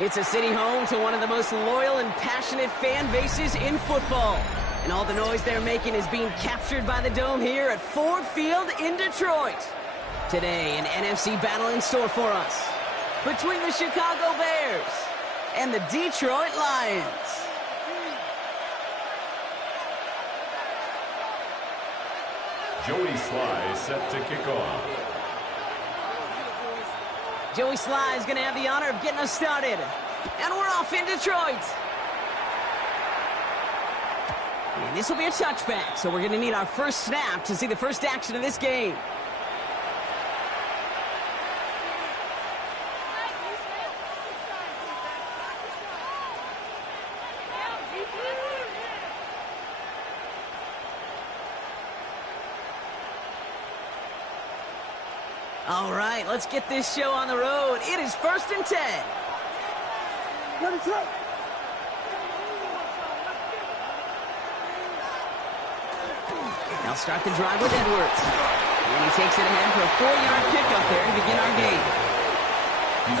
It's a city home to one of the most loyal and passionate fan bases in football. And all the noise they're making is being captured by the Dome here at Ford Field in Detroit. Today, an NFC battle in store for us between the Chicago Bears and the Detroit Lions. Joey Sly set to kick off. Joey Sly is going to have the honor of getting us started. And we're off in Detroit. And this will be a touchback, so we're going to need our first snap to see the first action of this game. All right, let's get this show on the road. It is 1st and 10. They'll start the drive with Edwards. And he takes it ahead for a 4-yard pickup there to begin our game.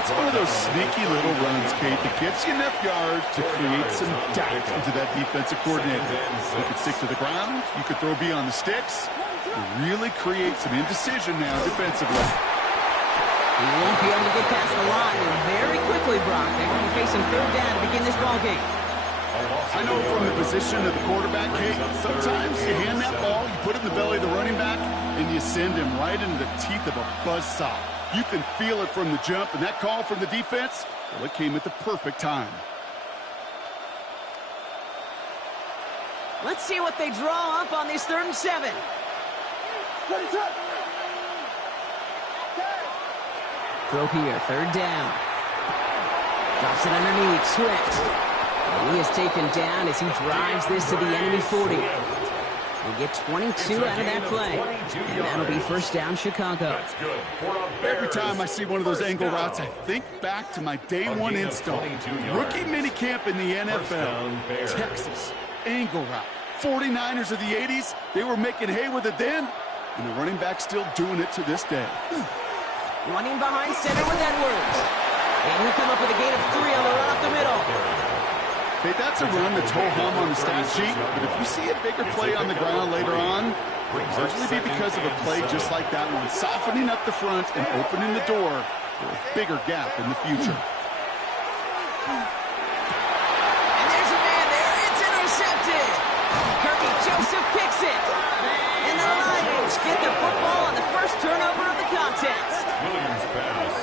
It's one of those sneaky little runs, Kate, that gets you enough yards to create some doubt into that defensive coordinator. You could stick to the ground. You could throw beyond the sticks. Really create some indecision now defensively. He won't be able to get past the line, and very quickly, Brock, they're going to be facing 3rd down to begin this ball game. I know from the position of the quarterback, Kate, sometimes you hand that ball, you put it in the belly of the running back, and you send him right into the teeth of a buzzsaw. You can feel it from the jump, and that call from the defense, well, it came at the perfect time. Let's see what they draw up on this 3rd and 7. Throw here, 3rd down. Drops it underneath, Swift. And he is taken down as he drives this to the enemy 40. They get 22 out of that play. And that'll be 1st down, Chicago. Every time I see one of those angle routes, I think back to my day 1 install. Rookie minicamp in the NFL. Texas, angle route. 49ers of the 80s, they were making hay with it then. And the running back still doing it to this day. Running behind center with Edwards. And he'll come up with a gain of 3 on the run up the middle. Okay, that's a run that's ho-hum on the stat sheet, but if you see a bigger play on the ground later on, it will largely be because of a play just like that one, softening up the front and opening the door for a bigger gap in the future. And there's a man there. It's intercepted. Kirby Joseph picks it. And the Lions get the football on the first turnover of the contest. Williams pass.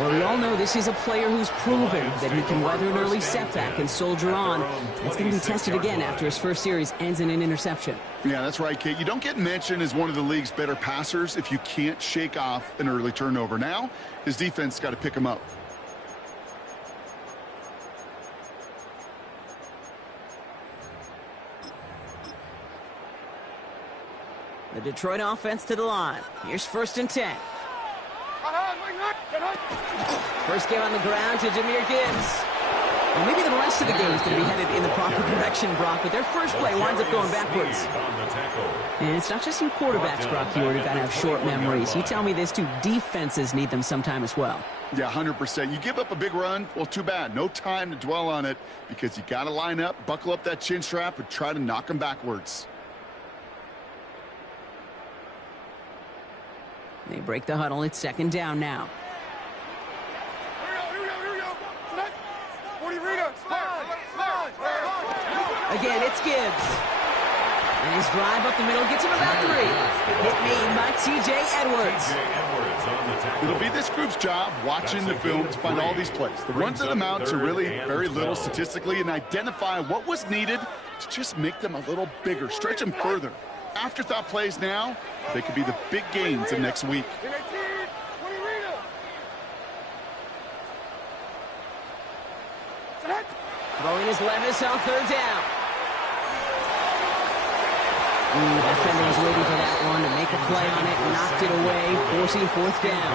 Well, we all know this is a player who's proven that he can weather an early setback and soldier on. It's going to be tested again after his first series ends in an interception. Yeah, that's right, Kate. You don't get mentioned as one of the league's better passers if you can't shake off an early turnover. Now, his defense got to pick him up. The Detroit offense to the line. Here's 1st and 10. First game on the ground to Jahmyr Gibbs. Well, maybe the rest of the game is going to be headed in the proper direction, Brock, but their first play winds up going backwards. And it's not just you quarterbacks, Brock, you already got to have short memories. You tell me this too, defenses need them sometime as well. Yeah, 100%. You give up a big run, well, too bad. No time to dwell on it because you got to line up, buckle up that chin strap, and try to knock them backwards. They break the huddle. It's 2nd down now. Again, it's Gibbs. And his drive up the middle gets him about 3. Hit made by T.J. Edwards. It'll be this group's job watching the film to find all these plays. The runs and the mounts are really very little statistically, and identify what was needed to just make them a little bigger, stretch them further. Afterthought plays now, they could be the big gains of next week. Throwing his Levis on 3rd down. The defender was waiting for that one to make a play on it, knocked it away, forcing 4th down.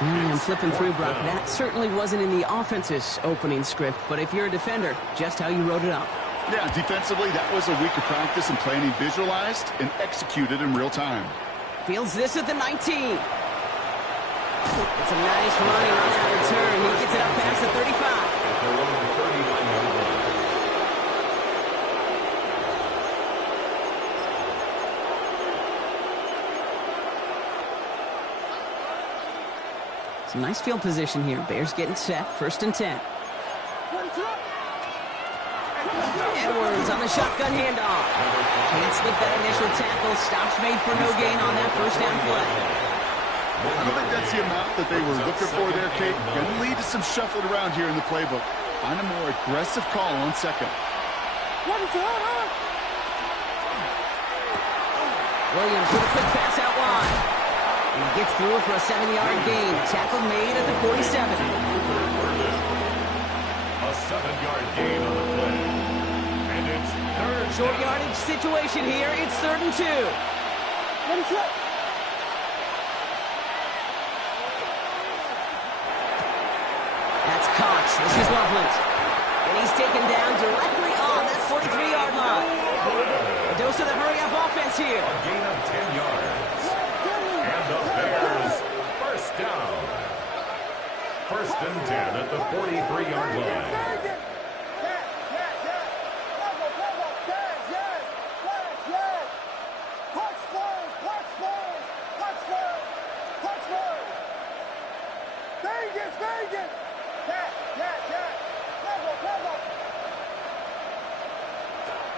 I'm flipping through, Brock. That certainly wasn't in the offense's opening script, but if you're a defender, just how you wrote it up. Yeah, defensively, that was a week of practice and planning visualized and executed in real time. Fields this at the 19. It's a nice running on that return. He gets it up past the 35. Some nice field position here. Bears getting set. 1st and 10. Edwards on the shotgun handoff. Can't slip that initial tackle. Stops made for no gain on that 1st down play. I don't think that's the amount that they were looking for there, Kate. Going to lead to some shuffling around here in the playbook. Find a more aggressive call on 2nd. Williams with a quick pass out wide. And he gets through for a 7-yard gain. Tackle made at the 47. A 7-yard gain on the play. And it's 3rd. Short yardage situation here. It's 3rd and 2. That's Cox. This is Loveland. And he's taken down directly on that 43-yard line. A dose of the hurry-up offense here. A gain of 10 yards. And the Bears, 1st down. 1st and 10 at the 43-yard line.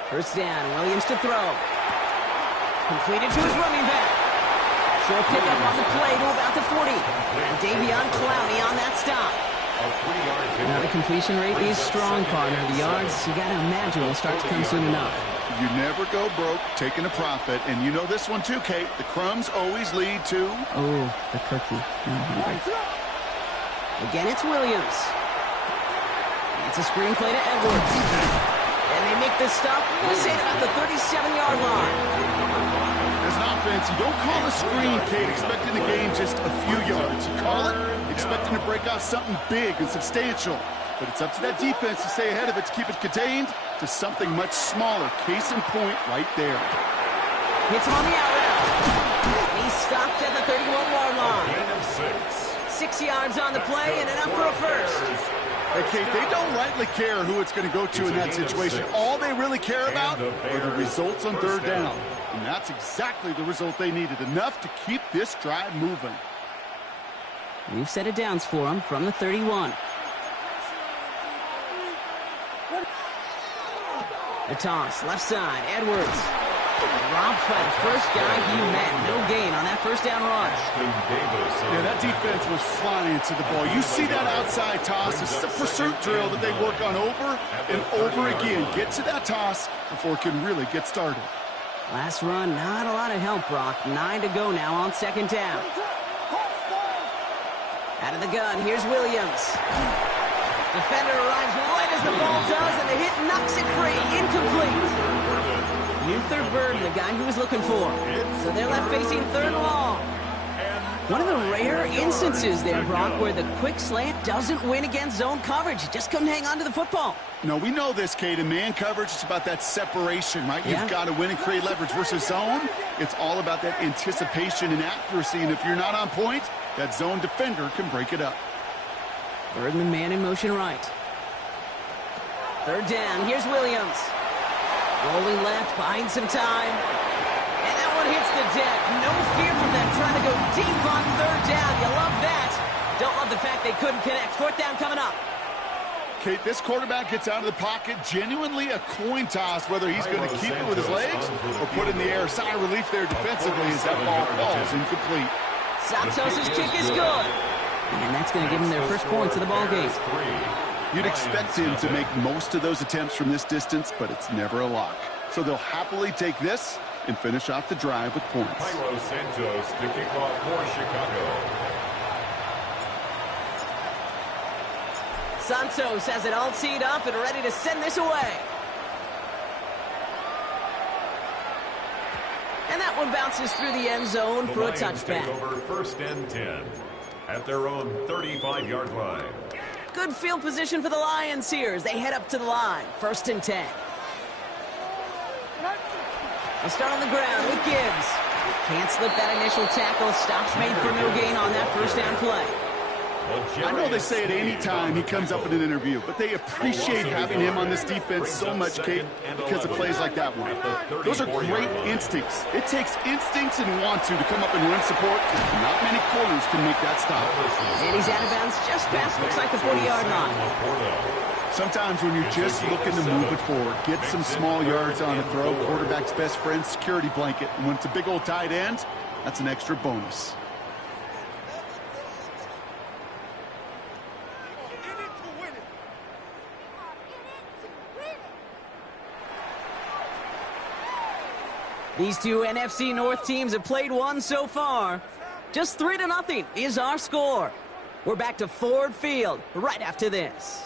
First down, Williams to throw. Completed to his running back. Short pickup on the play to about the 40. And Davion Clowney on that stop. Now the completion rate is strong, partner. The yards, you got to imagine, will start to come soon enough. You never go broke taking a profit. And you know this one too, Kate. The crumbs always lead to... Oh, the cookie. I'm hungry. Again, it's Williams. It's a screen play to Edwards. And they make this stop, we're going to say it about the 37-yard line. As an offense, you don't call a screen, Kate, expecting to gain just a few yards. You call it expecting to break out something big and substantial. But it's up to that defense to stay ahead of it, to keep it contained to something much smaller. Case in point right there. Hits him on the out route. He stopped at the 31-yard line. 6 yards on the play and enough for a first. Hey, Kate, they don't rightly care who it's going to go to in that situation. All they really care about are the results on 3rd down. And that's exactly the result they needed. Enough to keep this drive moving. We've set it downs for them from the 31. The toss, left side, Edwards. Robbed by the first guy he met. No gain on that 1st down run. Yeah, that defense was flying to the ball. You see that outside toss. This is a pursuit drill that they work on over and over again. Get to that toss before it can really get started. Last run, not a lot of help, Brock. 9 to go now on 2nd down. Out of the gun, here's Williams. Defender arrives right as the ball does, and the hit knocks it free. Incomplete. Luther Burden, the guy he was looking for. So they're left facing 3rd and long. One of the rare instances there, Brock, where the quick slant doesn't win against zone coverage. You just couldn't hang on to the football. No, we know this, Kate. In man coverage, it's about that separation, right? Yeah. You've got to win and create leverage versus zone. It's all about that anticipation and accuracy. And if you're not on point, that zone defender can break it up. Burden, the man in motion right. 3rd down, here's Williams. Rolling left, buying some time. And that one hits the deck. No fear from them trying to go deep on 3rd down. You love that. Don't love the fact they couldn't connect. 4th down coming up. Kate, this quarterback gets out of the pocket, genuinely a coin toss, whether he's going to keep it with his legs or put it in the air. Sigh of relief there defensively as that ball falls incomplete. Santos' kick is good. And that's going to give them their first points of the ball game. You'd expect him to make most of those attempts from this distance, but it's never a lock. So they'll happily take this and finish off the drive with points. Cairo Santos to kick off for Chicago. Santos has it all teed up and ready to send this away. And that one bounces through the end zone for a touchback. Take over 1st and 10 at their own 35-yard line. Good field position for the Lions here as they head up to the line. 1st and 10. They start on the ground with Gibbs. Can't slip that initial tackle. Stops made for no gain on that first down play. I know they say it any time he comes up in an interview, but they appreciate having him on this defense so much, Kate, because of plays like that one. Those are great instincts. It takes instincts and want to come up and run support. Not many corners can make that stop. And he's out of bounds just past, looks like the 40-yard line. Sometimes when you're just looking to move it forward, get some small yards on a throw, quarterback's best friend, security blanket. And when it's a big old tight end, that's an extra bonus. These two NFC North teams have played one so far. Just 3-0 is our score. We're back to Ford Field right after this.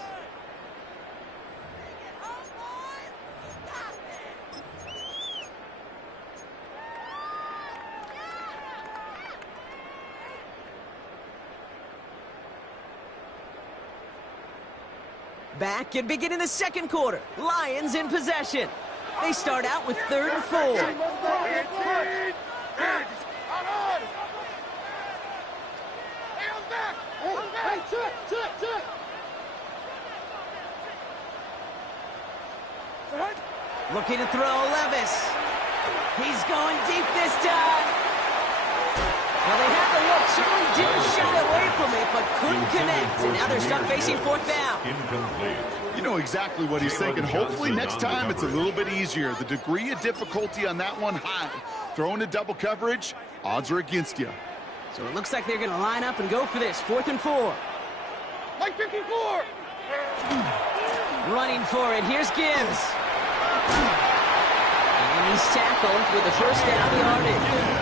Back and begin in the second quarter. Lions in possession. They start out with 3rd and 4. Looking to throw Levis. He's going deep this time. Well, they had the look. Certainly didn't shy away from it, but couldn't connect. And now they're stuck facing 4th down. Incomplete. You know exactly what he's thinking. Hopefully next time it's a little bit easier. The degree of difficulty on that one high. Throwing a double coverage, odds are against you. So it looks like they're going to line up and go for this. 4th and 4. Like 54. Running for it. Here's Gibbs. And he's tackled with the first down yardage.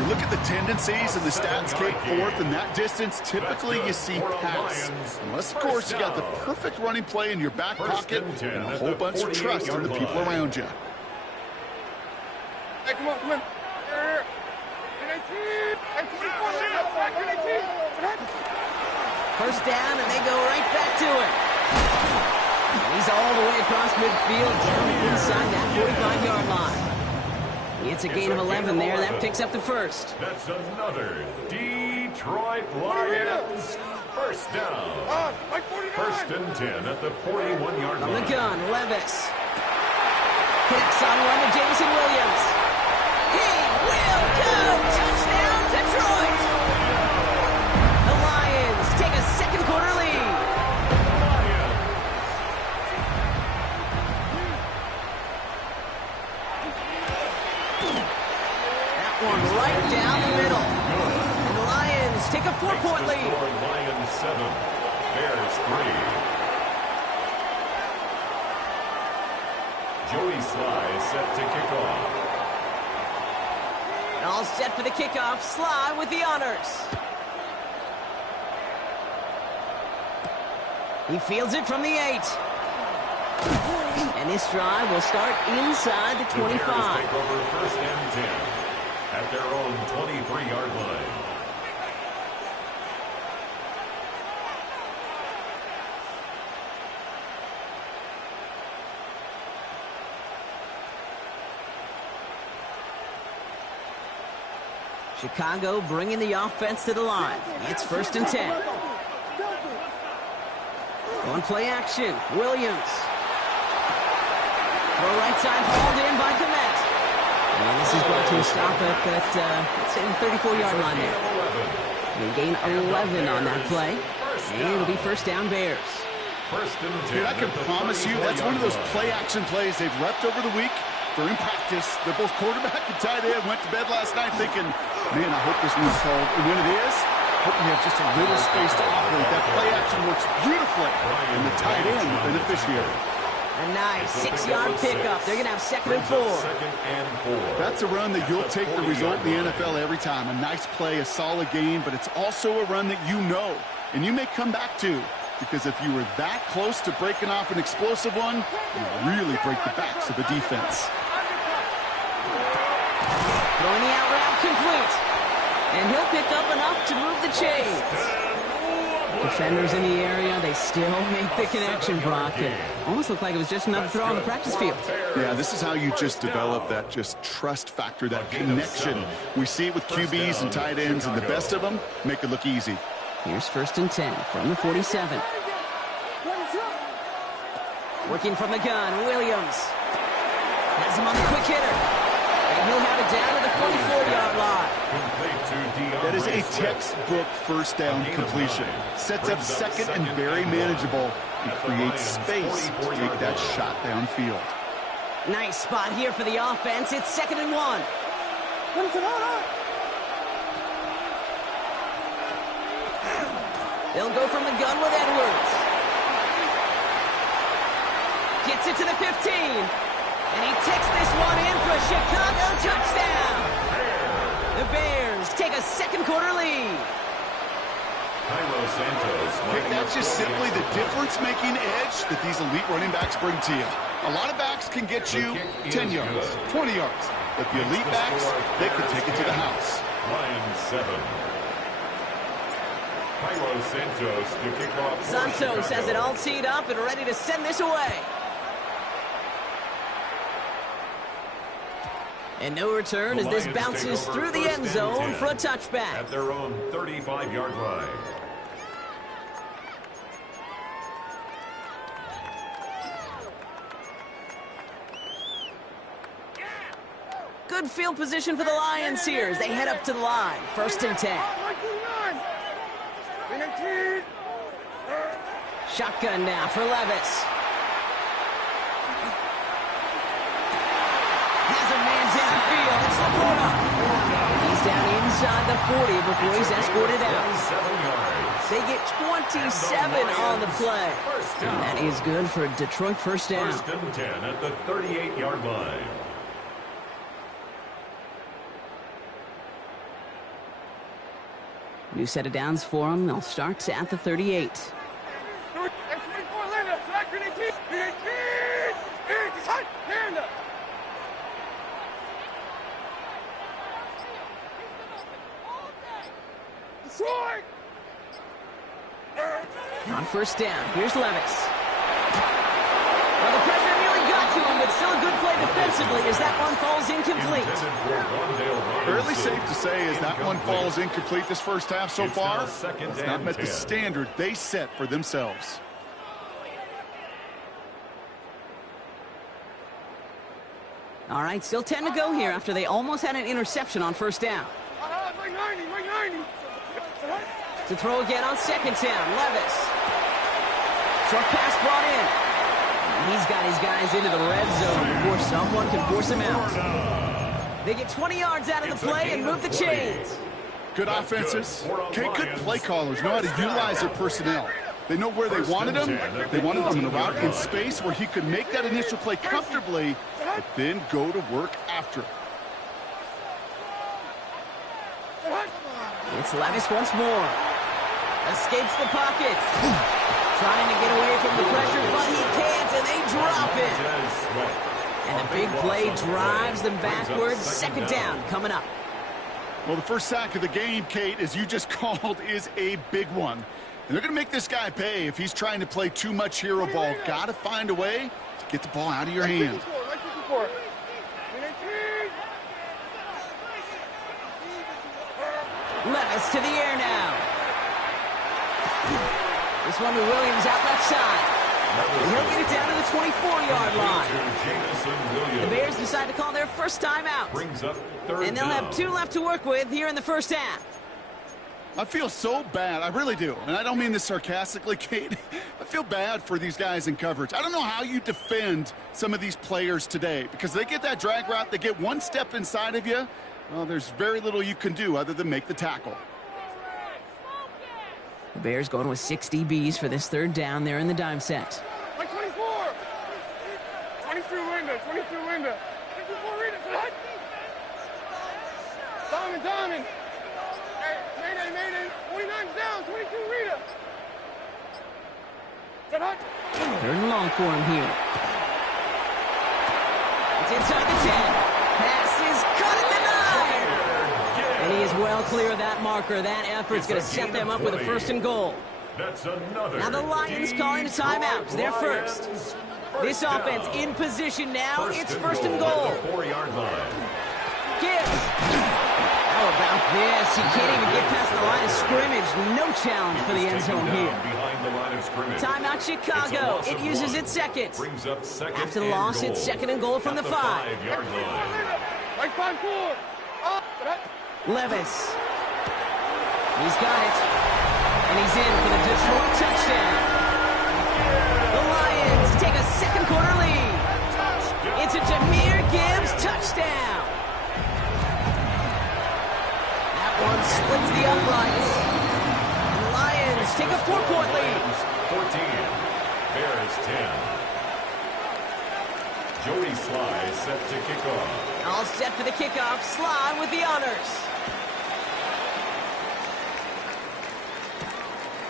You look at the tendencies and the stats, Kate, 4th in that distance, typically you see pass. Unless, of course, you got the perfect running play in your back pocket and a whole bunch of trust in the people around you. Hey, come on, come on. First down, and they go right back to it. And he's all the way across midfield, down inside that 45-yard line. It's a gain of 11 there. That picks up the first. That's another Detroit Lions first down. 1st and 10 at the 41-yard line. On the gun, Levis. Kicks on one to Jameson Williams. He will go! Touchdown, Detroit! The Lions take a second quarter lead. One right down the middle. And the Lions take a 4-point lead. Lions 7, Bears 3. Joey Sly is set to kick off. All set for the kickoff. Sly with the honors. He fields it from the 8. And this drive will start inside the 25. The Bears take over 1st and 10. At their own 23-yard line. Chicago bringing the offense to the line. It's 1st and 10. On play action, Williams. Throw right side, hauled in by Komet. And this is brought to a stop at let's say the 34-yard line there. They gain 11 on that play. And it'll be first down Bears. 1st and 10. Dude, I can promise you that's one of those play-action plays they've repped over the week. They're in practice. They're both quarterback and tight end. Went to bed last night thinking, man, I hope this one's called. And when it is, hope we have just a little space to operate. That play action works beautifully. And the tight end, the beneficiary. A nice 6-yard pickup. They're going to have 2nd and 4. That's a run that you'll take the result in the NFL every time. A nice play, a solid game, but it's also a run that you know and you may come back to, because if you were that close to breaking off an explosive one, you really break the backs of the defense. Throwing the out route complete. And he'll pick up enough to move the chains. Defenders in the area, they still make the connection, Brock. It almost looked like it was just another throw on the practice field. Yeah, this is how you just develop that just trust factor, that connection. We see it with QBs and tight ends, and the best of them make it look easy. Here's 1st and 10 from the 47. Working from the gun, Williams. Has him on the quick hitter. And he'll have it down to the 44-yard line. That is a textbook first down completion. Sets up second and very manageable and creates space to take that shot downfield. Nice spot here for the offense. It's 2nd and 1. They'll go from the gun with Edwards. Gets it to the 15. And he takes this one in for a Chicago touchdown. The Bears take a second quarter lead. That's just simply the difference-making edge that these elite running backs bring to you. A lot of backs can get you 10 yards, 20 yards. But the elite backs, they can take it to the house. Line 7. Santos has it all teed up and ready to send this away. And no return as this bounces through the end zone for a touchback. At their own 35-yard line. Good field position for the Lions here as they head up to the line. 1st and 10. Shotgun now for Levis. Has a man downfield. It's Laporta. He's down inside the 40 before he's escorted out. They get 27 on the play. And that is good for Detroit first down. 1st and 10 at the 38-yard line. New set of downs for them. They'll start at the 38. On 1st down, here's Levis. Well, the pressure nearly got to him, but still a good play defensively as that one falls incomplete. Fairly safe to say as that one falls incomplete this first half so far, it's not met the standard they set for themselves. All right, still 10 to go here after they almost had an interception on 1st down. To throw again on 2nd down, Levis. Short pass brought in. And he's got his guys into the red zone before someone can force him out. They get 20 yards out of the play and move the chains. Good offenses. Okay, good play callers know how to utilize their personnel. They know where they wanted him. They wanted him in a route in space where he could make that initial play comfortably, but then go to work after it. It's Levis once more. Escapes the pocket. Trying to get away from the pressure, but he can't, and they drop it. And the big play drives them backwards. 2nd down coming up. Well, the first sack of the game, Kate, as you just called, is a big one. And they're going to make this guy pay if he's trying to play too much hero ball. Got to find a way to get the ball out of your hand. Levis to the air now. This one to Williams out left side. And he'll get it down to the 24-yard line. The Bears decide to call their first time out. And they'll have 2 left to work with here in the first half. I feel so bad. I really do. And I don't mean this sarcastically, Kate. I feel bad for these guys in coverage. I don't know how you defend some of these players today because they get that drag route, they get one step inside of you. Well, there's very little you can do other than make the tackle. The Bears going with 6 DBs for this 3rd down there in the dime set. Like 24. 23 window, 23 window. 54 reader, hut. Diamond. Hey, Mayday. 49's down, 22 reader. Set hut. 3rd and long for him here. It's inside the 10. Pass is cut at the 9. And he is well clear of that marker. That effort's going to set them up with a 1st and goal. That's another. Now the Lions calling a timeout. They're first. This offense in position now. It's first and goal. At the 4-yard line. Gibbs. How about this? He can't even get past the line of scrimmage. No challenge for the end zone here. Behind the line of scrimmage. Timeout Chicago. It uses its second. Brings up second. After the loss, it's second and goal from the 5. 5-yard line. Like 5-4. Levis. He's got it. And he's in for the Detroit touchdown. The Lions take a second quarter lead. It's a Jahmyr Gibbs touchdown. That one splits the uprights. And the Lions take a 4-point lead. 14. Bears 10. Joey Sly set to kick off. All set for the kickoff. Sly with the honors.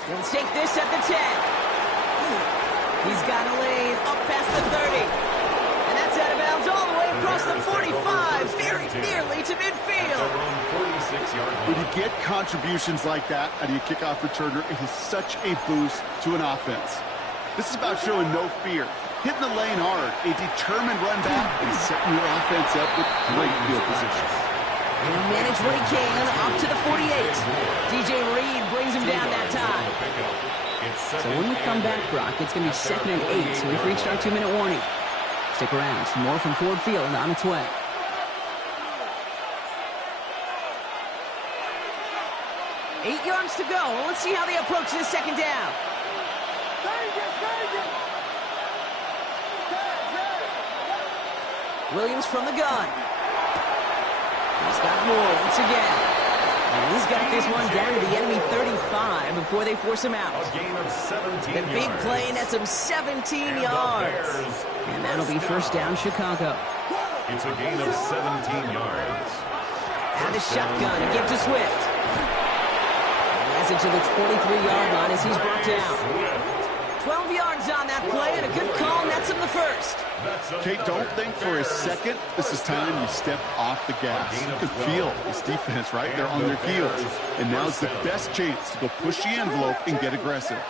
He'll take this at the 10. He's got a lane up past the 30. And that's out of bounds all the way across the 45, very nearly to midfield. When you get contributions like that out of your kickoff returner, it is such a boost to an offense. This is about showing no fear, hitting the lane hard, a determined run back, and setting your offense up with great field position. And he'll manage what he can up to the 48. DJ Reed brings him down that time. So when we come back, Brock, it's going to be 2nd and 8, so we've reached our 2-minute warning. Stick around. Some more from Ford Field on its way. Eight yards to go. Let's see how they approach this second down. Williams from the gun. He's got more once again. And he's got this one down to the enemy 35 before they force him out. A gain of 17 the big yards. play nets him 17 yards. And that'll be first down Chicago. It's a gain of 17 yards. And the shotgun to give to Swift. And he has it to the 23-yard line as he's brought down. 12 yards on that play, and a good call nets him the first. Kate, don't think for a second this is time you step off the gas. You can feel this defense, right? They're on their heels. And now's the best chance to go push the envelope and get aggressive.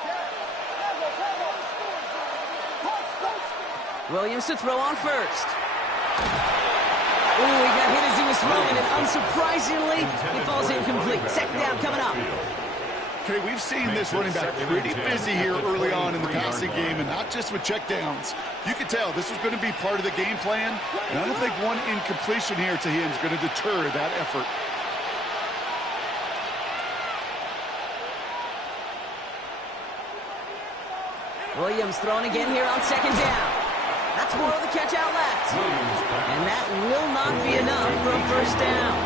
Williams to throw on first. Ooh, he got hit as he was throwing, and unsurprisingly, he falls incomplete. Second down coming up. Okay, we've seen this running back pretty busy here early on in the passing game, and not just with checkdowns. You could tell this was going to be part of the game plan, and I don't think one incompletion here to him is going to deter that effort. Williams throwing again here on second down. That's more of the catch out left. And that will not be enough for a first down.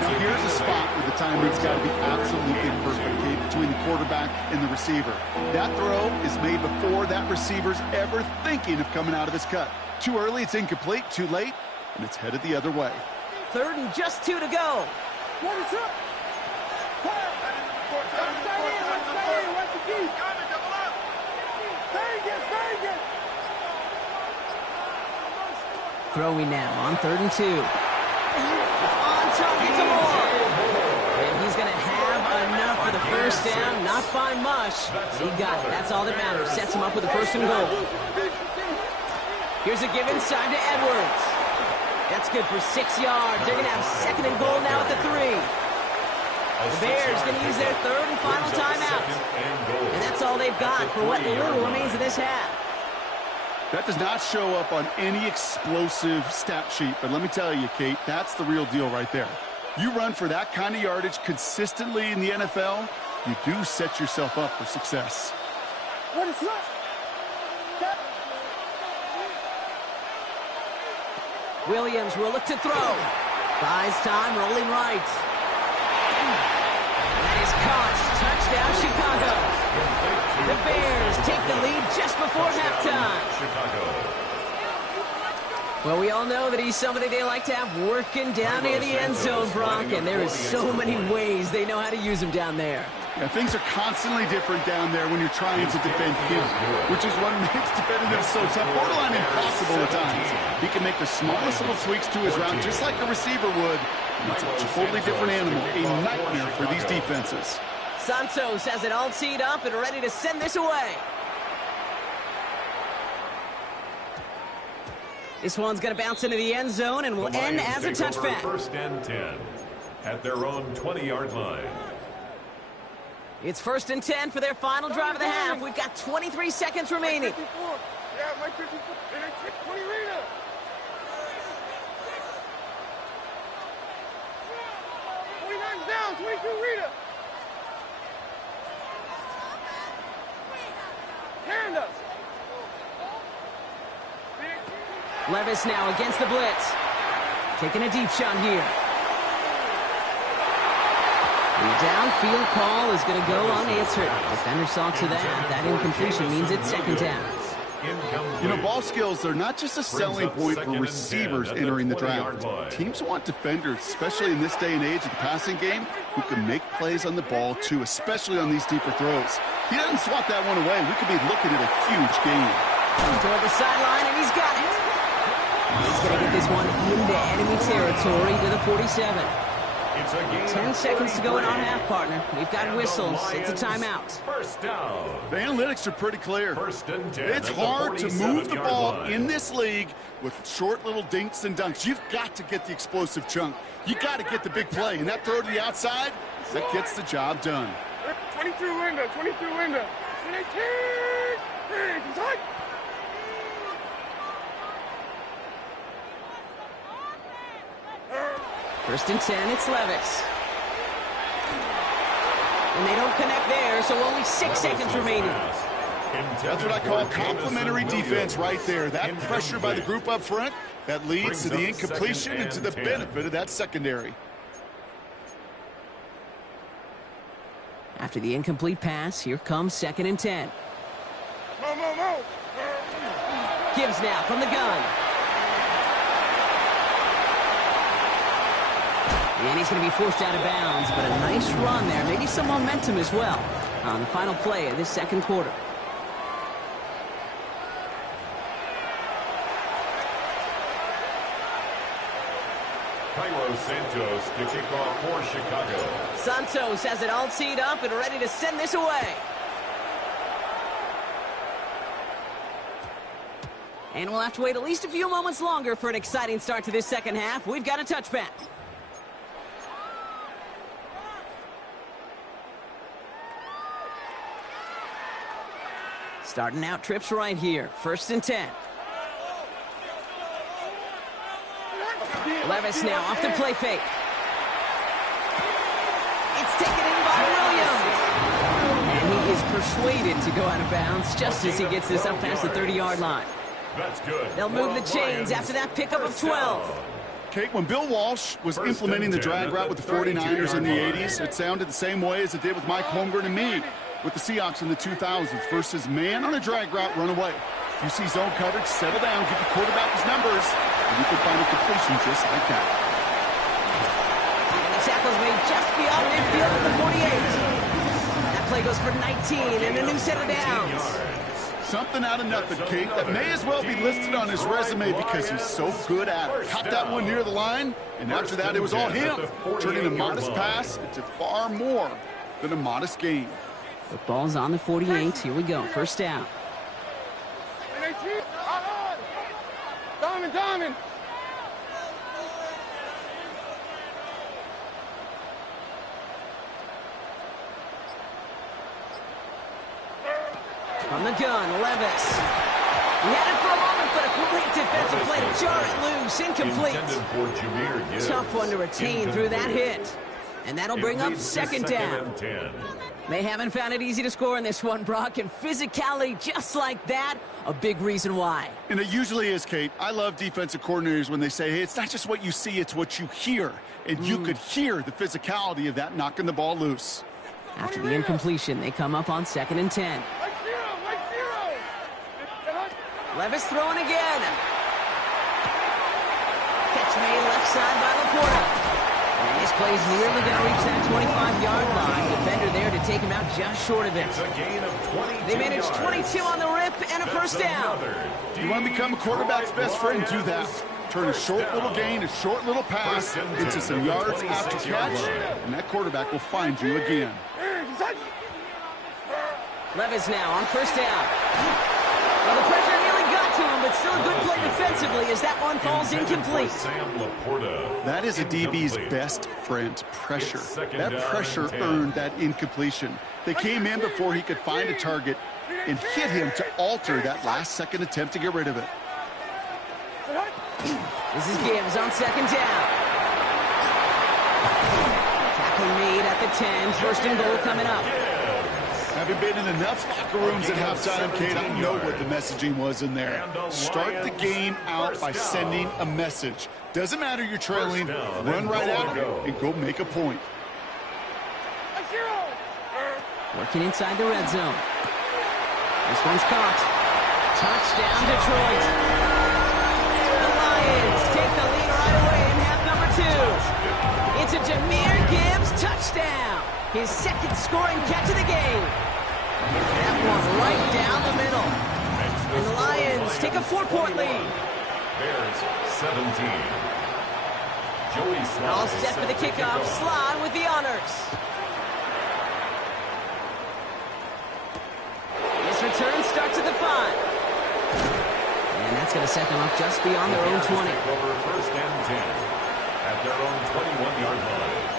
Now here's a spot where the timing's got to be absolutely perfect, Kate, between the quarterback and the receiver. That throw is made before that receiver's ever thinking of coming out of his cut. Too early, it's incomplete. Too late, and it's headed the other way. 3rd and just 2 to go. Throwing now on 3rd and 2. It's on target to Moore. And he's going to have enough for the first down. Not by much. He got it. That's all that matters. Sets him up with the first and goal. Here's a give inside to Edwards. That's good for 6 yards. They're going to have 2nd and goal now at the 3. The Bears going to use their 3rd and final timeout. And that's all they've got for what little remains of this half. That does not show up on any explosive stat sheet, but let me tell you, Kate, that's the real deal right there. You run for that kind of yardage consistently in the NFL, you do set yourself up for success. Williams will look to throw. Buys time, rolling right. That is caught. Touchdown, Chicago. The Bears take the lead just before halftime. Well, we all know that he's somebody they like to have working down near the end zone, Brock, and there is so many ways they know how to use him down there. Yeah, things are constantly different down there when you're trying to defend him, which is what makes defending him so tough, borderline impossible at times. He can make the smallest little tweaks to his route, just like a receiver would. It's a totally different animal, a nightmare for these defenses. Santos has it all teed up and ready to send this away. This one's going to bounce into the end zone and will end as a touchback. First and 10 at their own 20-yard line. It's 1st and 10 for their final drive of the half. We've got 23 seconds remaining. Yeah, Mike 54. And I take 20 Rita. Down, 22 Rita. Hand us. Levis now against the blitz. Taking a deep shot here. The downfield call is going to go unanswered. Defender saw to that. That incompletion means it's 2nd down. You know, ball skills are not just a selling point for receivers entering the draft. Teams want defenders, especially in this day and age of the passing game, who can make plays on the ball, too, especially on these deeper throws. He doesn't swat that one away. We could be looking at a huge gain. Toward the sideline, and he's got it. He's going to get this one into enemy territory to the 47. 10 seconds to go in our half, partner. We've got whistles. It's a timeout. First down. The analytics are pretty clear. 1st and 10. It's hard to move the ball in this league with short little dinks and dunks. You've got to get the explosive chunk. You got to get the big play. And that throw to the outside, that gets the job done. 22 Linda, 22 Linda. And I take. He's hot. First and 10, it's Levis. And they don't connect there, so only 6 seconds remaining. That's what I call complimentary defense right there. That pressure by the group up front, that leads to the incompletion and to the benefit of that secondary. After the incomplete pass, here comes 2nd and 10. Gibbs now from the gun. And he's going to be forced out of bounds, but a nice run there. Maybe some momentum as well on the final play of this 2nd quarter. Cairo Santos to kick off for Chicago. Santos has it all teed up and ready to send this away. And we'll have to wait at least a few moments longer for an exciting start to this 2nd half. We've got a touchback. Starting out trips right here. 1st and 10. Levis now off the play fake. It's taken in by Williams. And he is persuaded to go out of bounds just as he gets this up past the 30-yard line. That's good. They'll move the chains after that pickup of 12. Kate, when Bill Walsh was implementing the drag route with the 49ers in the 80s, it sounded the same way as it did with Mike Holmgren and me with the Seahawks in the 2000s versus man on a drag route, run away. You see zone coverage, settle down, give the quarterback his numbers, and you can find a completion just like that. And the tackle's made just beyond midfield at the 48. That play goes for 19 and a new set of downs. Something out of nothing, Kate, that may as well be listed on his resume because he's so good at it. Caught that one near the line, and after that it was all him, turning a modest pass into far more than a modest gain. The ball's on the 48. Here we go. 1st down. Diamond. From the gun, Levis. He had it for a moment, but a great defensive play to jar it loose. Incomplete. Tough one to retain through that hit. And that'll bring up 2nd down. They haven't found it easy to score in this one, Brock, and physicality just like that, a big reason why. And it usually is, Kate. I love defensive coordinators when they say, hey, it's not just what you see, it's what you hear. And you could hear the physicality of that knocking the ball loose. After the incompletion, they come up on 2nd and 10. Levis throwing again. Catch made left side by Laporta. And this play's nearly going to reach that 25-yard line. Defender there to take him out just short of it. They managed 22 on the rip and a 1st down. You want to become a quarterback's best friend, do that. Turn a short little gain, a short little pass into some yards after catch, and that quarterback will find you again. Levis now on first down. Well, the pressure nearly got to him, but still a good play defensively as that one falls incomplete. That is a DB's best friend, pressure. That pressure earned that incompletion. They came in before he could find a target and hit him to alter that last-second attempt to get rid of it. This is Gibbs on second down. Tackle made at the 10. First and goal coming up. Having been in enough locker rooms at halftime, Kate, I know what the messaging was in there. Start the game out by sending a message. Doesn't matter you're trailing, run right out and go make a point. Working inside the red zone. This one's caught. Touchdown, Detroit. The Lions take the lead right away in half number 2. It's a Jahmyr Gibbs touchdown. His second scoring catch of the game. That one right down the middle. And the Lions take a 4-point lead. Bears 17. All set for the kickoff. Slide with the honors. This return starts at the 5. And that's going to set them up just beyond their own 20. Over first and 10 at their own 21-yard line.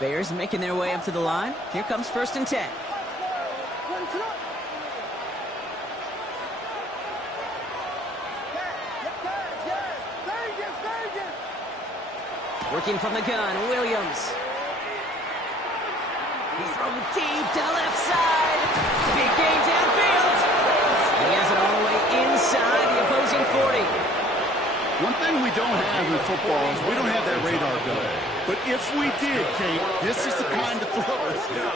Bears making their way up to the line. Here comes first and 10. Working from the gun, Williams. He throws deep to the left side. Big game downfield. He has it all the way inside the opposing 40. One thing we don't have in football is we don't have that radar gun. But if we did, Kate, this is the kind of throw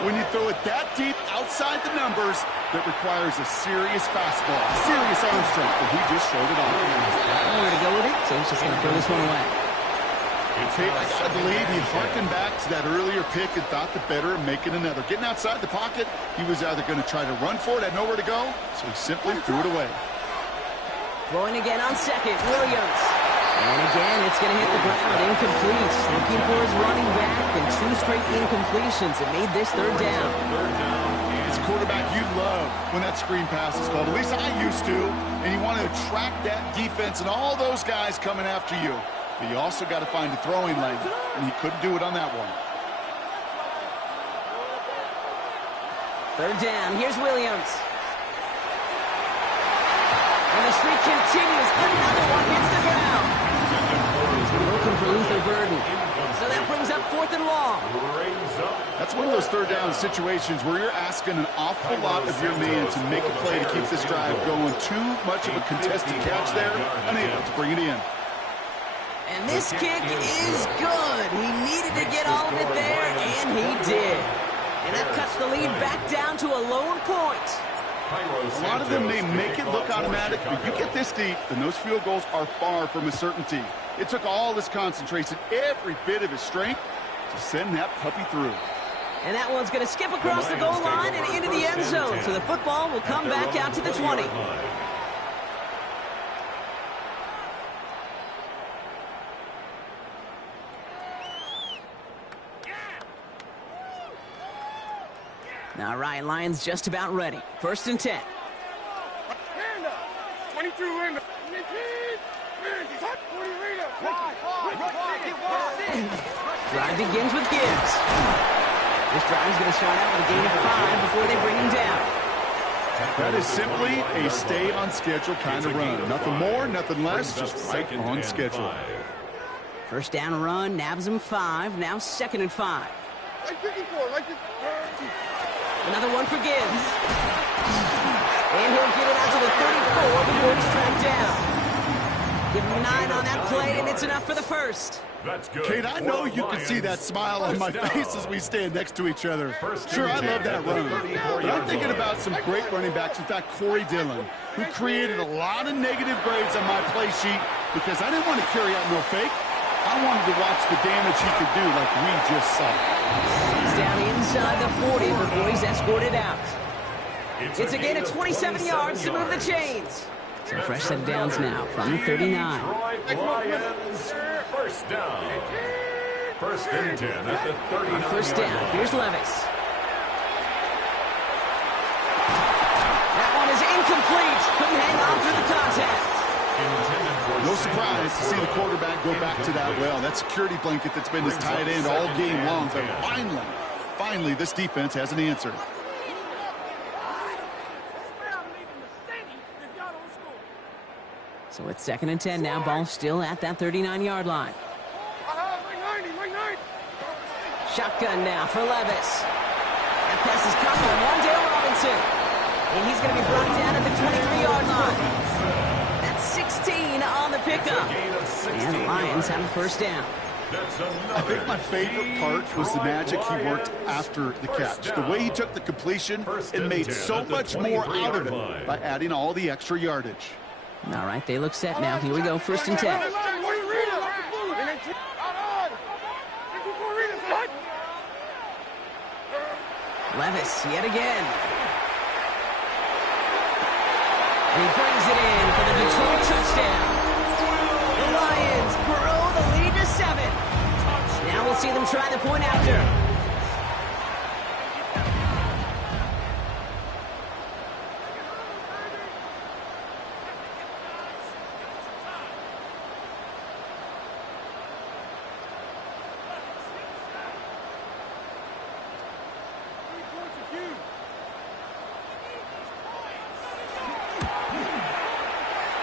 when you throw it that deep outside the numbers that requires a serious fastball, serious arm strength, and he just showed it off. Nowhere to go with it, so he's just going to throw this one away. Kate, I gotta believe he harkened back to that earlier pick and thought the better of making another. Getting outside the pocket, he was either going to try to run for it, had nowhere to go, so he simply threw it away. Throwing again on second, Williams. And again, it's going to hit the ground, incomplete. Looking for his running back, and 2 straight incompletions. It made this third down. It's a quarterback you love when that screen pass is called. At least I used to. And you want to attract that defense and all those guys coming after you. But you also got to find a throwing lane, and he couldn't do it on that one. Third down, here's Williams. And the streak continues. Another one hits the ground. Looking for Luther Burden. So that brings up 4th and long. That's one of those third down situations where you're asking an awful lot of your man to make a play to keep this drive going. Too much of a contested catch there, unable to bring it in. And this kick is good. He needed to get all of it there, and he did. And that cuts the lead back down to a lone point. A lot of them may make it look automatic, but you get this deep, and those field goals are far from a certainty. It took all his concentration, every bit of his strength, to send that puppy through. And that one's going to skip across the goal line and into the end zone, so the football will come back out to the 20. All right, Lions just about ready. First and 10. 22 Linda. Drive begins with Gibbs. This drive is going to start out with a gain of 5 before they bring him down. That is simply a stay on schedule kind of run. Nothing more, nothing less, just right on schedule. First down run, nabs him 5. Now 2nd and 5. Like 54, like this. Another one for Gibbs. And he'll get it out to the 34 before he's tracked down. Give him 9 on that play, and it's enough for the first. That's good. Kate, I know you can see that smile on my face as we stand next to each other. Sure, I love that run. But I'm thinking about some great running backs. In fact, Corey Dillon, who created a lot of negative grades on my play sheet because I didn't want to carry out no fake. I wanted to watch the damage he could do like we just saw. He's down inside the 40 before he's escorted out. It's a gain of 27 yards to move the chains. So fresh set of downs now from the 39. Detroit Lions, first down. First and 10 at the 39. First down. Here's Levis. That one is incomplete. Couldn't hang on through the contact. No surprise to see the quarterback go back to that well. That security blanket that's been his tight end all game long. But finally, this defense has an answer. So it's 2nd and 10 now. Ball still at that 39-yard line. Shotgun now for Levis. That pass is caught by Wandale Robinson. And he's going to be brought down at the 23-yard line. That's 16 on the pickup. And the Lions have a first down. I think my favorite part was the magic he worked after the catch. The way he took the completion and made so much more out of it by adding all the extra yardage. All right, they look set now. Here we go, 1st and 10. Levis, yet again. And he brings it in for the Detroit touchdown. The Lions grow the lead to 7. Now we'll see them try the point after.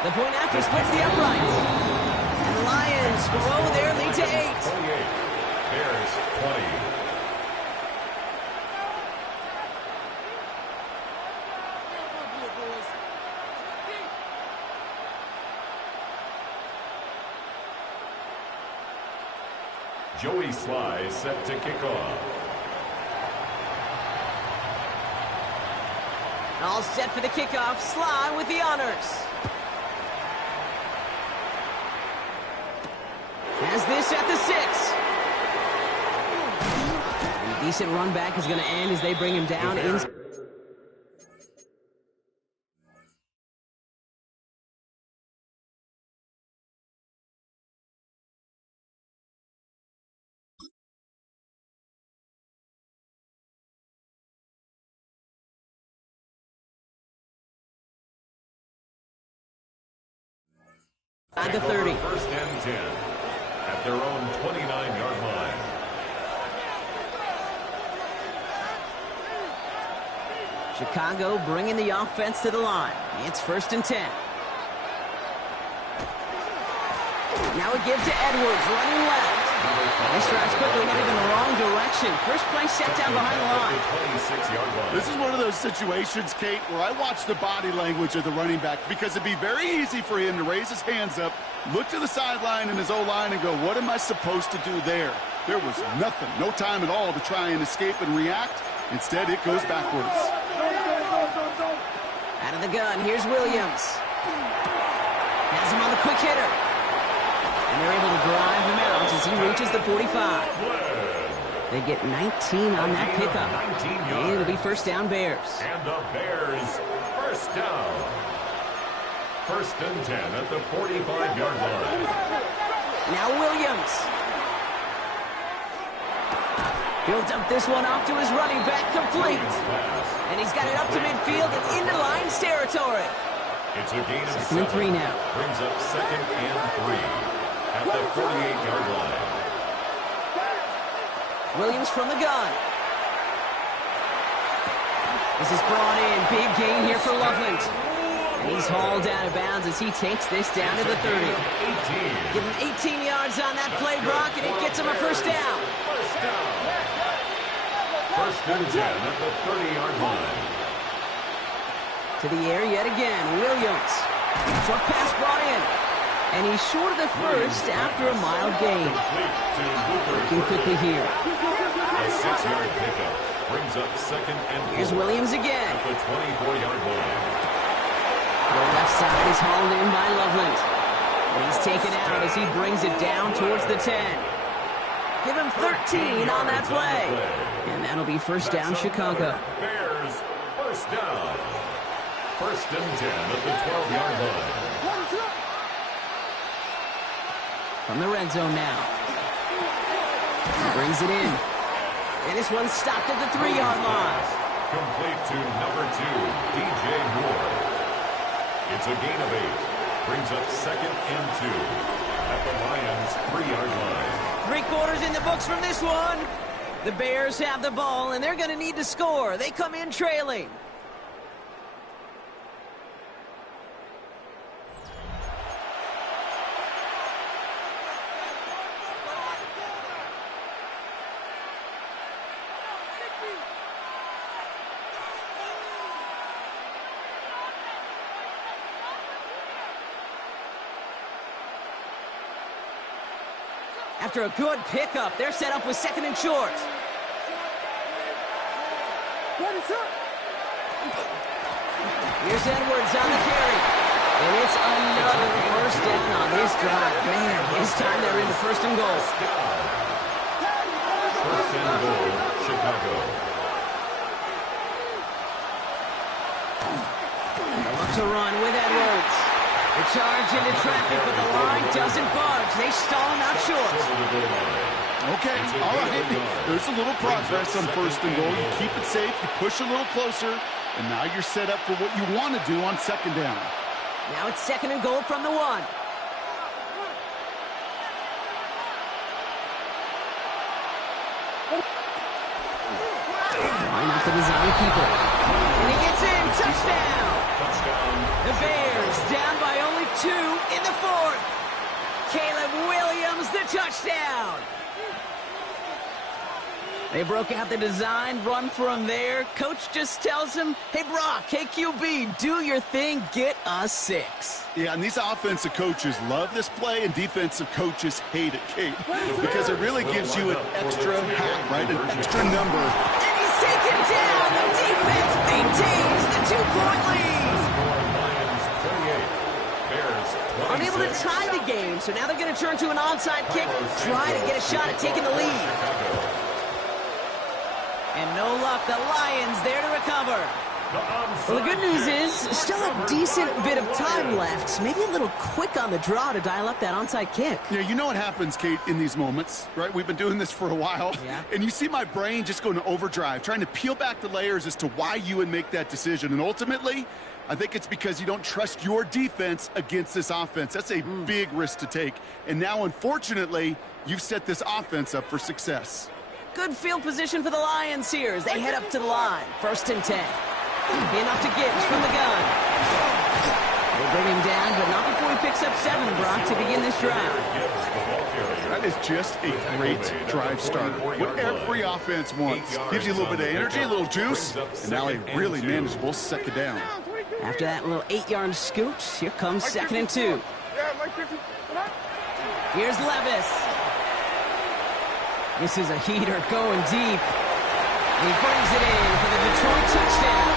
The point after splits the uprights. And the Lions grow their lead to 8. 28. Bears 20. Joey Sly set to kick off. All set for the kickoff. Sly with the honors. Has this at the 6. And a decent run back is going to end as they bring him down. At the 30. 1st and 10 at their own 29-yard line. Chicago bringing the offense to the line. It's 1st and 10. Now a give to Edwards, running left. This drive's quickly headed in the wrong direction. First play set down behind the line. 26-yard line. This is one of those situations, Kate, where I watch the body language of the running back because it'd be very easy for him to raise his hands up, look to the sideline in his O-line and go, what am I supposed to do there? There was nothing, no time at all to try and escape and react. Instead, it goes backwards. Out of the gun, here's Williams. Has him on the quick hitter. And they're able to drive him out as he reaches the 45. They get 19 on that pickup. And it'll be 1st down Bears. And the Bears, 1st down. 1st and 10 at the 45-yard line. Now Williams. Builds up this one off to his running back, complete. And he's got it up to midfield and into Lions territory. It's a gain of 2nd and 3 now. Brings up 2nd and 3 at the 48-yard line. Williams from the gun. This is brought in. Big gain here for Loveland. And he's hauled out of bounds as he takes this down to the 30. Give him 18 yards on that play, Brock, and it gets him a 1st down. 1st down. 1st and 10 at the 30-yard line. To the air yet again. Williams. Short pass brought in. And he's short of the 1st after a mild gain. Working quickly here. A 6-yard pickup brings up 2nd and 4. Here's Williams again. At the 24-yard line. The left side is hauled in by Loveland. And he's taken out as he brings it down towards the 10. Give him 13 on that play. And that'll be 1st down Chicago. Bears, 1st down. First and 10 at the 12-yard line. From the red zone now. Brings it in. And this one's stopped at the 3-yard line. Complete to number 2, DJ Moore. It's a gain of 8. Brings up second and 2 at the Lions' 3-yard line. 3 quarters in the books from this one. The Bears have the ball, and they're going to need to score. They come in trailing. After a good pickup, they're set up with second and short. Here's Edwards on the carry. And it's another first down on this drive. Man, this time they're into first and goal. First and goal, Chicago. Look to run with Edwards. The charge into traffic, but the line doesn't budge. They stall him out short. Okay, all right. There's a little progress on first and goal. You keep it safe, you push a little closer, and now you're set up for what you want to do on second down. Now it's second and goal from the 1. Line up the design keeper. And he gets in. Touchdown. The Bears down by only 2 in the 4th. Caleb Williams, the touchdown. They broke out the design, run from there. Coach just tells him, hey, Brock, hey, QB, do your thing, get us 6. Yeah, and these offensive coaches love this play, and defensive coaches hate it, Kate, because it really gives you an extra hat, right, an extra number. And he's taken down. The defense maintains the 2-point lead. Unable to tie the game, so now they're going to turn to an onside kick, try to get a shot at taking the lead. And no luck, the Lions there to recover. Well, the good news is, still a decent bit of time left. Maybe a little quick on the draw to dial up that onside kick. Yeah, you know what happens, Kate, in these moments, right? We've been doing this for a while. Yeah. And you see my brain just going to overdrive, trying to peel back the layers as to why you would make that decision. And ultimately, I think it's because you don't trust your defense against this offense. That's a big risk to take. And now, unfortunately, you've set this offense up for success. Good field position for the Lions here as they head up to the line. First and 10. Enough to Gibbs from the gun. They bring him down, but not before he picks up 7, Brock, to begin this drive. That is just a great drive starter. What every offense wants. Gives you a little bit of energy, a little juice, and now a really manageable second down. After that little 8-yard scoot, here comes second and 2. Here's Levis. This is a heater going deep. He brings it in for the Detroit touchdown.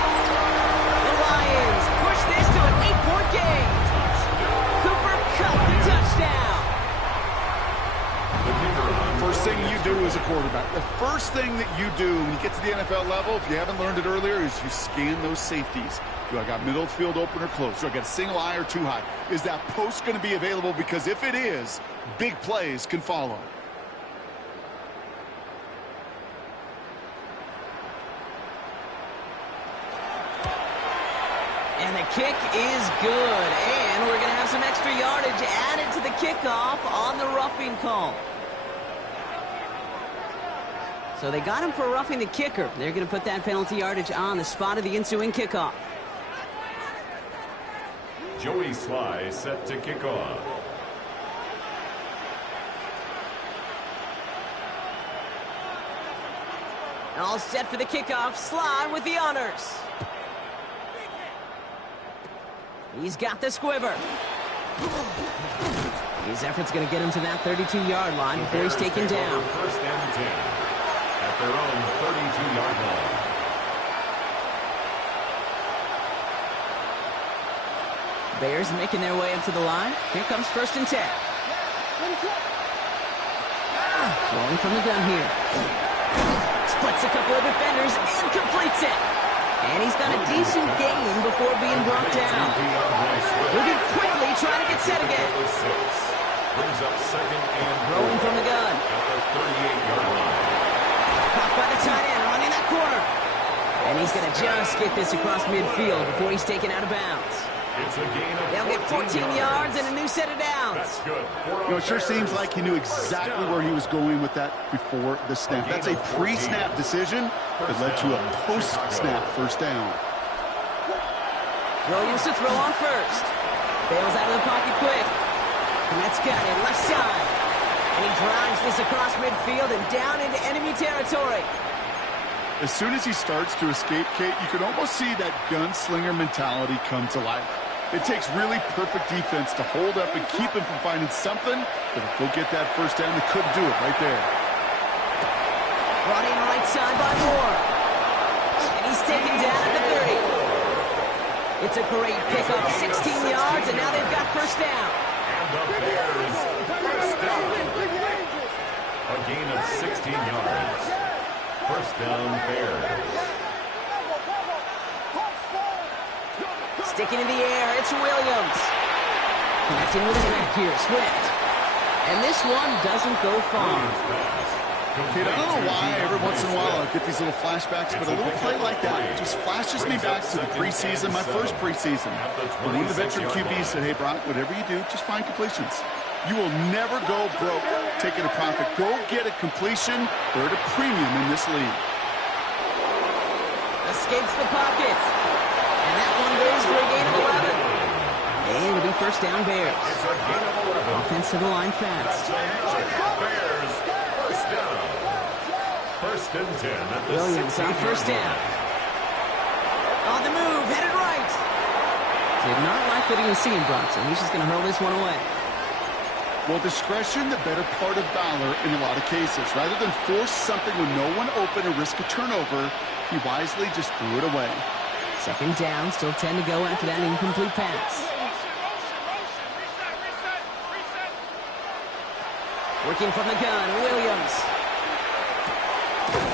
The Lions push this to an 8-point game. Cooper Kupp, the touchdown. First thing you do as a quarterback, the first thing that you do when you get to the NFL level, if you haven't learned it earlier, is you scan those safeties. Do I got middle of the field open or close? Do I got a single eye or too high? Is that post going to be available? Because if it is, big plays can follow. And the kick is good. And we're going to have some extra yardage added to the kickoff on the roughing call. So they got him for roughing the kicker. They're going to put that penalty yardage on the spot of the ensuing kickoff. Joey Sly set to kick off. All set for the kickoff. Sly with the honors. He's got the squiver. His effort's going to get him to that 32-yard line before he's taken down. First and 10 at their own 32-yard line. Bears making their way up to the line. Here comes first and 10. Rolling from the gun here. Splits a couple of defenders and completes it. And he's got a decent gain before being brought down. Moving quickly, trying to get set again. Brings up second and throwing from the gun. At the 38-yard line. Caught by the tight end, running that corner. And he's going to just get this across midfield before he's taken out of bounds. It's a gain of They'll get 14 yards and a new set of downs. That's good. It sure seems like he knew exactly where he was going with that before the snap. That's a pre-snap decision that led to a post-snap first down. Williams to throw on first. Bails out of the pocket quick. And that's got it, left side. And he drives this across midfield and down into enemy territory. As soon as he starts to escape, Kate, you can almost see that gunslinger mentality come to life. It takes really perfect defense to hold up and keep him from finding something that'll go get that first down. They couldn't do it right there. Brought in right side by Moore. And he's taken down at the 30. It's a great pickup, 16 yards, and now they've got first down. And the Bears first down. A gain of 16 yards. First down, Bears. Sticking in the air, it's Williams. Connecting with his back here, Swift. And this one doesn't go far. Kate, I don't know why every once in a while I get these little flashbacks, but a little play like that just flashes me back to the preseason, my first preseason. When one of the veteran QBs said, hey, Brock, whatever you do, just find completions. You will never go broke taking a profit. Go get a completion. They're at a premium in this league. Escapes the pocket. And that one goes for a gain of 11. And it'll be first down, Bears. It's a gain of 11. Offensive line fast. Bears, first down. First and 10 at the Williams on first down. On the move, headed right. Did not like what he was seeing, Brock, so he's just going to hurl this one away. Well, discretion, the better part of valor in a lot of cases. Rather than force something with no one open and risk a turnover, he wisely just threw it away. Second down, still 10 to go after that incomplete pass. Working from the gun, Williams.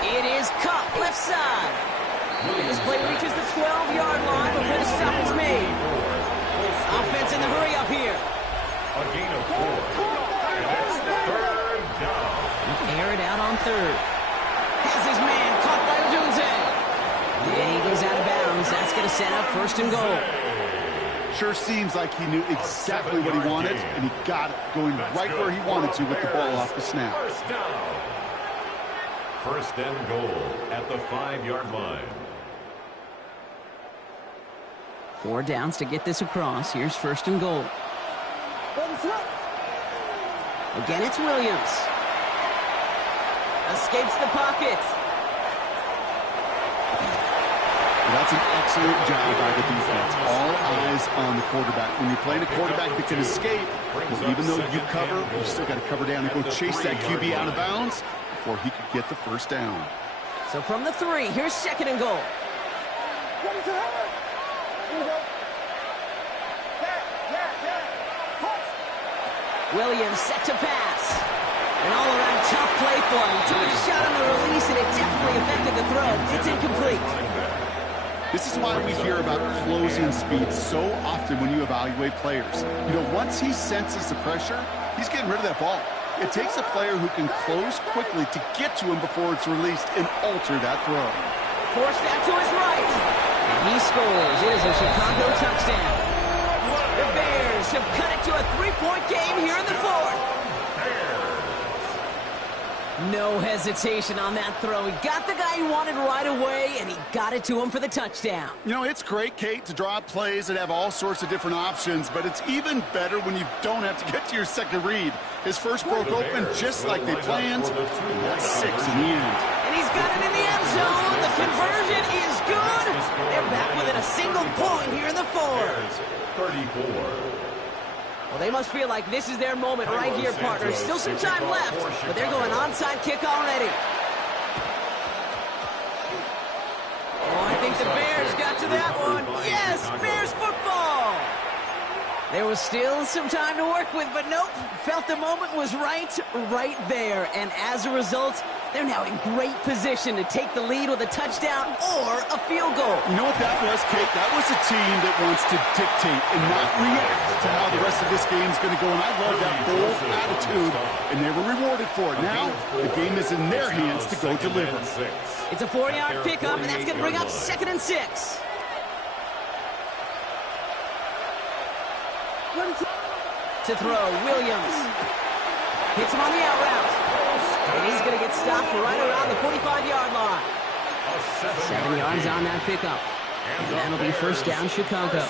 It is Cup, left side. And this play reaches the 12-yard line before the stop is made. Offense in the hurry up here. A gain of 4. And it's third down. Air it out on third. Has his man caught by Odunze. And he goes out of bounds. That's going to set up first and goal. Sure seems like he knew exactly what he wanted, and he got it, going right where he wanted to with the ball off the snap. First down. First and goal at the 5-yard line. 4 downs to get this across. Here's first and goal. Again, it's Williams. Escapes the pocket. That's an excellent job by the defense. All eyes on the quarterback. When you're playing a quarterback that can escape, well, even though you cover, you still got to cover down and go chase that QB out of bounds before he could get the first down. So from the 3, here's second and goal. Williams set to pass. An all-around tough play for him. Took a shot on the release, and it definitely affected the throw. It's incomplete. This is why we hear about closing speed so often when you evaluate players. You know, once he senses the pressure, he's getting rid of that ball. It takes a player who can close quickly to get to him before it's released and alter that throw. Forced out to his right. And he scores. It is a Chicago touchdown. The Bears have cut it to a 3-point game here in the 4th. No hesitation on that throw. He got the guy he wanted right away, and he got it to him for the touchdown. You know, it's great, Kate, to draw up plays that have all sorts of different options, but it's even better when you don't have to get to your second read. His first broke open just like they planned, and that's 6 in the end. And he's got it in the end zone. The conversion is good. They're back within a single point here in the 4th. 34. Well, they must feel like this is their moment right here, partners. Still some time left, but they're going onside kick already. Oh, I think the Bears got to that one. Yes, Bears football. There was still some time to work with, but nope. Felt the moment was right there. And as a result, they're now in great position to take the lead with a touchdown or a field goal. You know what that was, Kate? That was a team that wants to dictate and not react to how the rest of this game is going to go. And I love that bold attitude, and they were rewarded for it. Now, the game is in their hands to go deliver. It's a 4-yard pickup, and that's going to bring up 2nd and 6. To throw, Williams. Hits him on the out route. And he's going to get stopped right around the 45-yard line. 7 yards on that pickup. And that'll be 1st down, Chicago.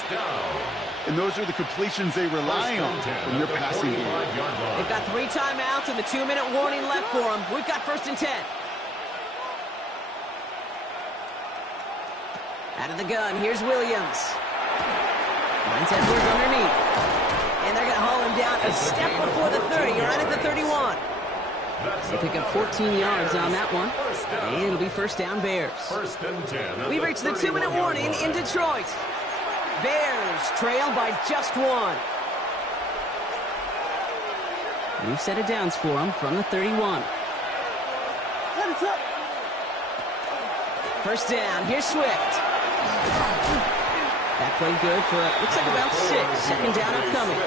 And those are the completions they rely on from their passing game. They've got 3 timeouts and the 2-minute warning left for them. We've got 1st and 10. Out of the gun, here's Williams. Finds Edwards underneath. And they're going to haul him down a step before the 30, right at the 31. They pick up 14 yards on that one. And it'll be 1st down, Bears. 1st and 10. We've reached the 2-minute warning in Detroit. Bears trail by just 1. New set of downs for them from the 31. 1st down, here's Swift. That played good for, looks like about 6. 2nd down upcoming.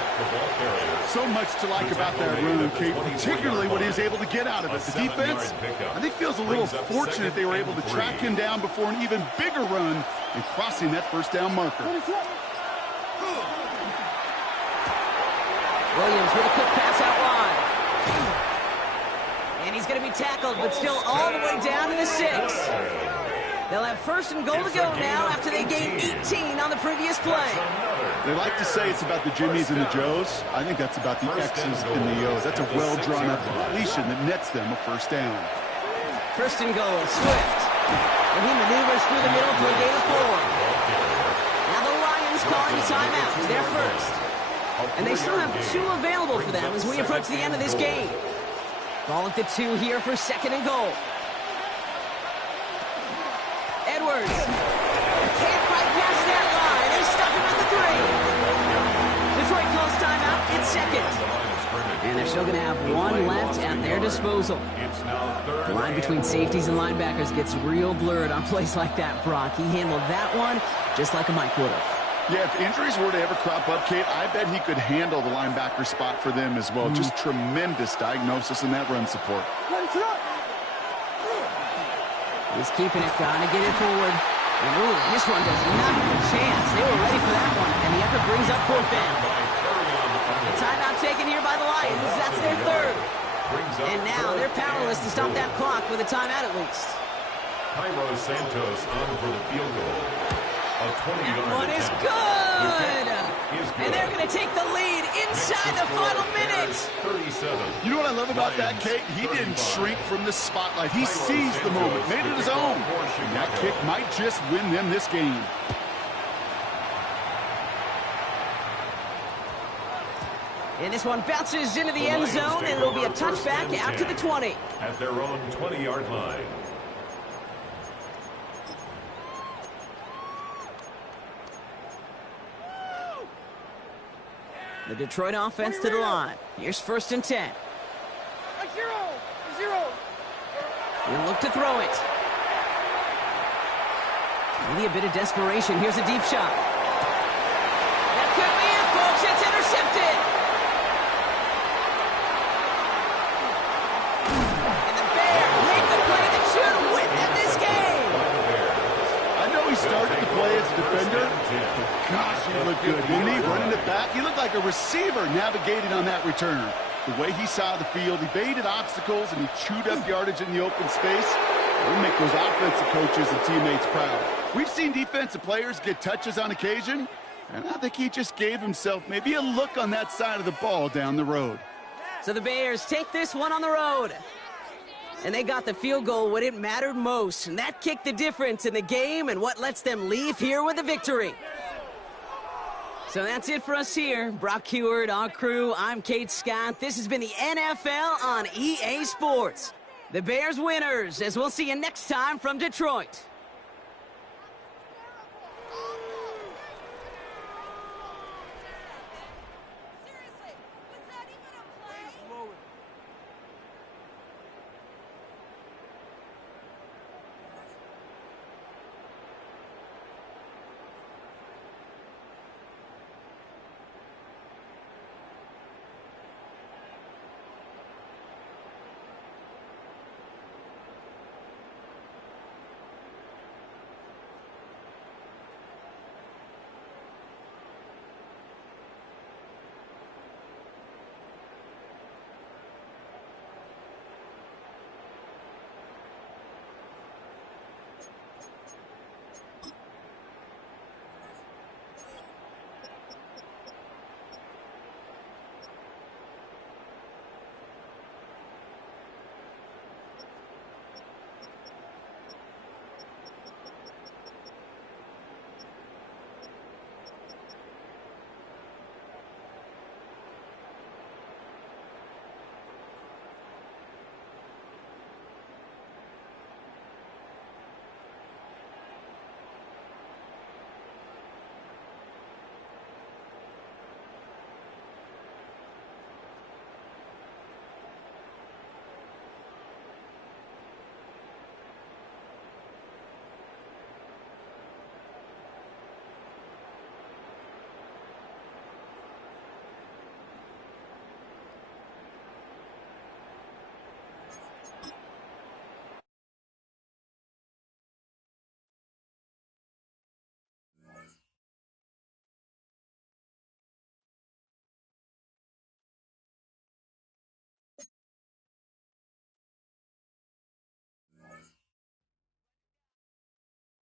So much to like about that run, Kate, particularly what he was able to get out of it. The defense, I think, feels a little fortunate they were able to track him down before an even bigger run and crossing that 1st down marker. Williams with a quick pass out wide. And he's going to be tackled, but still all the way down to the 6. They'll have 1st and goal to go now after they gained 18 on the previous play. They like to say it's about the Jimmies and the Joes. I think that's about the X's and the O's. That's a well-drawn-up completion that nets them a 1st down. 1st and goal, Swift. And he maneuvers through the middle for a gain of 4. Now the Lions calling timeout. They're 1st. And they still have 2 available for them as we approach the end of this game. Ball at the 2 here for 2nd and goal. Edwards. Can't quite pass that line. They stuck him at the 3. Detroit calls timeout. It's 2nd. And they're still going to have 1 left at their disposal. The line between safeties and linebackers gets real blurred on plays like that, Brock. He handled that one just like a Mike would have. Yeah, if injuries were to ever crop up, Kate, I bet he could handle the linebacker spot for them as well. Just tremendous diagnosis in that run support. He's keeping it, trying to get it forward. And ooh, this one does not have a chance. They were ready for that one. And the effort brings up 4th down. Timeout taken here by the Lions. That's their 3rd. And now they're powerless to stop that clock with a timeout at least. Cairo Santos on for the field goal. That one is good. And they're going to take the lead inside the final minute. 37. You know what I love about that, Kate? He didn't shrink from the spotlight. He seized the moment, made it his own. And that kick might just win them this game. And this one bounces into the end zone, and it'll be a touchback out to the 20. At their own 20-yard line. The Detroit offense to the line. Here's 1st and 10. 0. He'll look to throw it. Maybe a bit of desperation. Here's a deep shot. That could be it, folks. It's intercepted. And the Bears make the play that should win them this game. I know he started the play as a defender. Gosh, he looked good, didn't he? Running it back. He looked like a receiver navigating on that return. The way he saw the field, he baited obstacles, and he chewed up yardage in the open space. It'll make those offensive coaches and teammates proud. We've seen defensive players get touches on occasion, and I think he just gave himself maybe a look on that side of the ball down the road. So the Bears take this one on the road. And they got the field goal when it mattered most. And that kicked the difference in the game and what lets them leave here with a victory. So that's it for us here. Brock Huard, our crew, I'm Kate Scott. This has been the NFL on EA Sports. The Bears winners, as we'll see you next time from Detroit.